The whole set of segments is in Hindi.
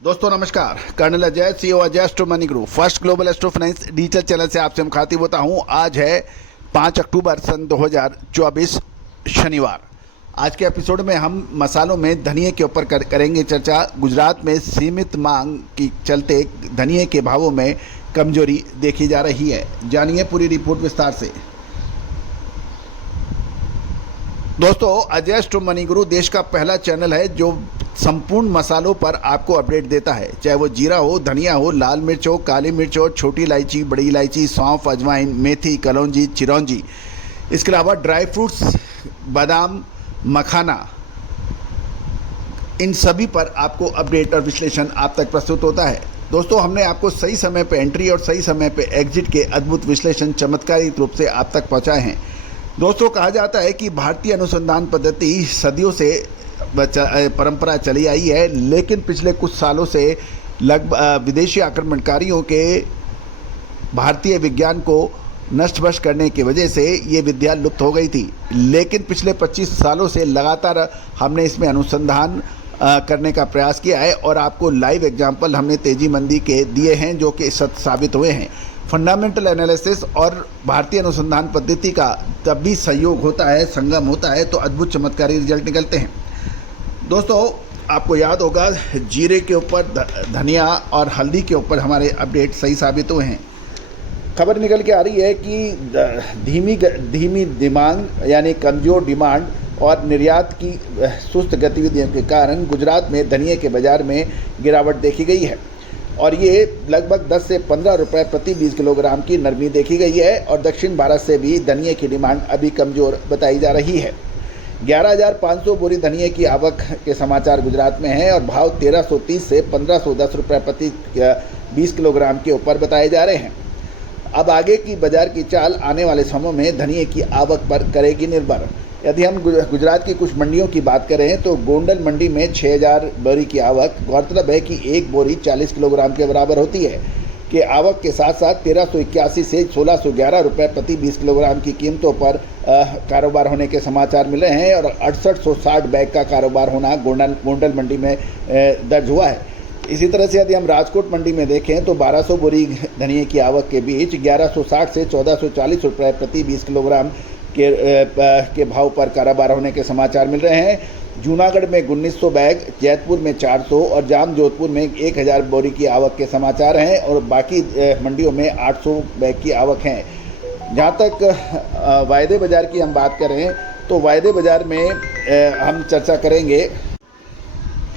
दोस्तों नमस्कार, colonel Ajay, CEO Ajay astro money group first global astro finance digital channel से आपसे मुखातिब होता हूं। आज है 5 अक्टूबर सन 2024 शनिवार। आज के एपिसोड में हम मसालों में धनिये के ऊपर करेंगे चर्चा। गुजरात में सीमित मांग के चलते धनिये के भावों में कमजोरी देखी जा रही है। जानिए पूरी रिपोर्ट विस्तार से। दोस्तों, अजय एस्ट्रो मनी गुरु देश का पहला चैनल है जो संपूर्ण मसालों पर आपको अपडेट देता है, चाहे वो जीरा हो, धनिया हो, लाल मिर्च हो, काली मिर्च हो, छोटी इलायची, बड़ी इलायची, सौंफ, अजवाइन, मेथी, कलौंजी, चिरौंजी, इसके अलावा ड्राई फ्रूट्स, बादाम, मखाना, इन सभी पर आपको अपडेट और विश्लेषण आप तक प्रस्तुत होता है। दोस्तों, हमने आपको सही समय पे एंट्री और सही समय पे एग्जिट के अद्भुत विश्लेषण चमत्कारिक रूप से आप तक पहुंचाए हैं। दोस्तों, कहा जाता है कि भारतीय अनुसंधान पद्धति सदियों से परंपरा चली आई है, लेकिन पिछले कुछ सालों से लगभग विदेशी आक्रमणकारियों के भारतीय विज्ञान को नष्ट करने की वजह से ये विद्या लुप्त हो गई थी। लेकिन पिछले 25 सालों से लगातार हमने इसमें अनुसंधान करने का प्रयास किया है और आपको लाइव एग्जाम्पल हमने तेजी मंदी के दिए हैं जो कि सत्य साबित हुए हैं। फंडामेंटल एनालिसिस और भारतीय अनुसंधान पद्धति का तब भी सहयोग होता है, संगम होता है, तो अद्भुत चमत्कारी रिजल्ट निकलते हैं। दोस्तों, आपको याद होगा जीरे के ऊपर, धनिया और हल्दी के ऊपर हमारे अपडेट सही साबित हुए हैं। खबर निकल के आ रही है कि धीमी डिमांड यानी कमज़ोर डिमांड और निर्यात की सुस्त गतिविधियों के कारण गुजरात में धनिये के बाज़ार में गिरावट देखी गई है और ये लगभग 10 से 15 रुपये प्रति 20 किलोग्राम की नरमी देखी गई है। और दक्षिण भारत से भी धनिये की डिमांड अभी कमज़ोर बताई जा रही है। 11,500 बोरी धनिये की आवक के समाचार गुजरात में हैं और भाव 1330 से 1510 रुपये प्रति 20 किलोग्राम के ऊपर बताए जा रहे हैं। अब आगे की बाजार की चाल आने वाले समय में धनिये की आवक पर करेगी निर्भर। यदि हम गुजरात की कुछ मंडियों की बात करें तो गोंडल मंडी में 6,000 बोरी की आवक। गौरतलब है कि एक बोरी 40 किलोग्राम के बराबर होती है कि आवक के साथ साथ 1381 से 1611 रुपये प्रति 20 किलोग्राम की कीमतों पर कारोबार होने के समाचार मिले हैं और 6860 बैग का कारोबार होना गोंडल मंडी में दर्ज हुआ है। इसी तरह से यदि हम राजकोट मंडी में देखें तो 1200 बोरी धनिये की आवक के बीच 1160 से 1440 रुपये प्रति 20 किलोग्राम के भाव पर कारोबार होने के समाचार मिल रहे हैं। जूनागढ़ में 1900 बैग, जैतपुर में 400 और जाम जोधपुर में 1000 बोरी की आवक के समाचार हैं और बाकी मंडियों में 800 बैग की आवक हैं। जहाँ तक वायदे बाज़ार की हम बात करें तो वायदे बाज़ार में हम चर्चा करेंगे।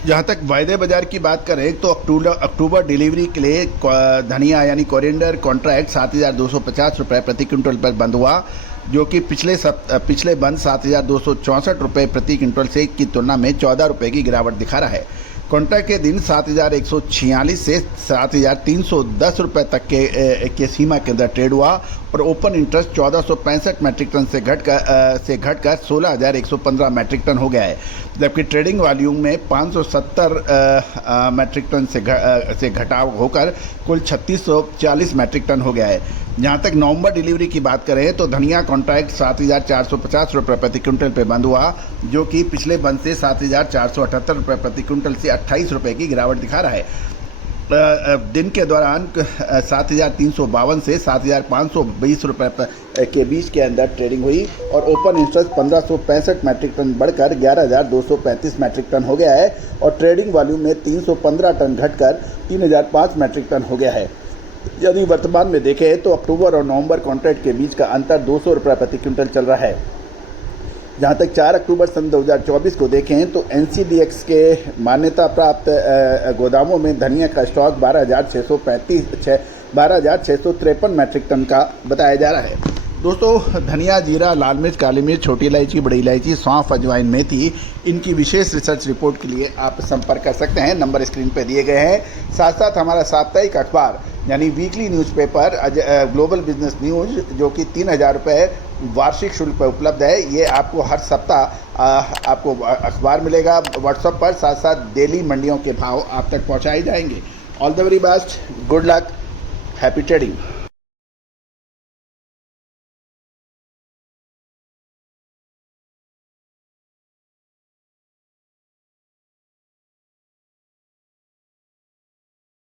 जहाँ तक वायदे बाज़ार की बात करें तो अक्टूबर डिलीवरी के लिए धनिया यानी कोरिएंडर कॉन्ट्रैक्ट 7,250 रुपये प्रति क्विंटल पर बंद हुआ, जो कि पिछले बंद 7,264 रुपये प्रति क्विंटल से की तुलना में 14 रुपये की गिरावट दिखा रहा है। कॉन्ट्रैक्ट के दिन 7,146 से 7,310 रुपये तक के सीमा के अंदर ट्रेड हुआ और ओपन इंटरेस्ट 1,465 मैट्रिक टन से घटकर 16,115 मैट्रिक टन हो गया है, जबकि ट्रेडिंग वॉल्यूम में 570 मैट्रिक टन से घटाव होकर कुल 3,640 मैट्रिक टन हो गया है। जहाँ तक नवंबर डिलीवरी की बात करें तो धनिया कॉन्ट्रैक्ट 7,450 रुपये प्रति क्विंटल पे बंद हुआ, जो कि पिछले बंद से 7,478 रुपये प्रति क्विंटल से 28 रुपये की गिरावट दिखा रहा है। दिन के दौरान 7,352 से 7,520 रुपये के बीच के अंदर ट्रेडिंग हुई और ओपन इंटरेस्ट 1,565 मैट्रिक टन बढ़कर 11,235 मैट्रिक टन हो गया है और ट्रेडिंग वॉल्यूम में 315 टन घटकर 3,005 मैट्रिक टन हो गया है। यदि वर्तमान में देखें तो अक्टूबर और नवंबर कॉन्ट्रैक्ट के बीच का अंतर 200 रुपये प्रति क्विंटल चल रहा है। जहां तक 4 अक्टूबर सन 2024 को देखें तो NCDX के मान्यता प्राप्त गोदामों में धनिया का स्टॉक 12,653 मैट्रिक टन का बताया जा रहा है। दोस्तों, धनिया, जीरा, लाल मिर्च, काली मिर्च, छोटी इलायची, बड़ी इलायची, सौंफ, अजवाइन, मेथी, इनकी विशेष रिसर्च रिपोर्ट के लिए आप संपर्क कर सकते हैं। नंबर स्क्रीन पर दिए गए हैं। साथ साथ हमारा साप्ताहिक अखबार यानी weekly newspaper global business news, जो कि 3,000 रुपये वार्षिक शुल्क पर उपलब्ध है, ये आपको हर सप्ताह आपको अखबार मिलेगा व्हाट्सएप पर। साथ साथ डेली मंडियों के भाव आप तक पहुँचाए जाएंगे। All the very best, good luck, happy trading.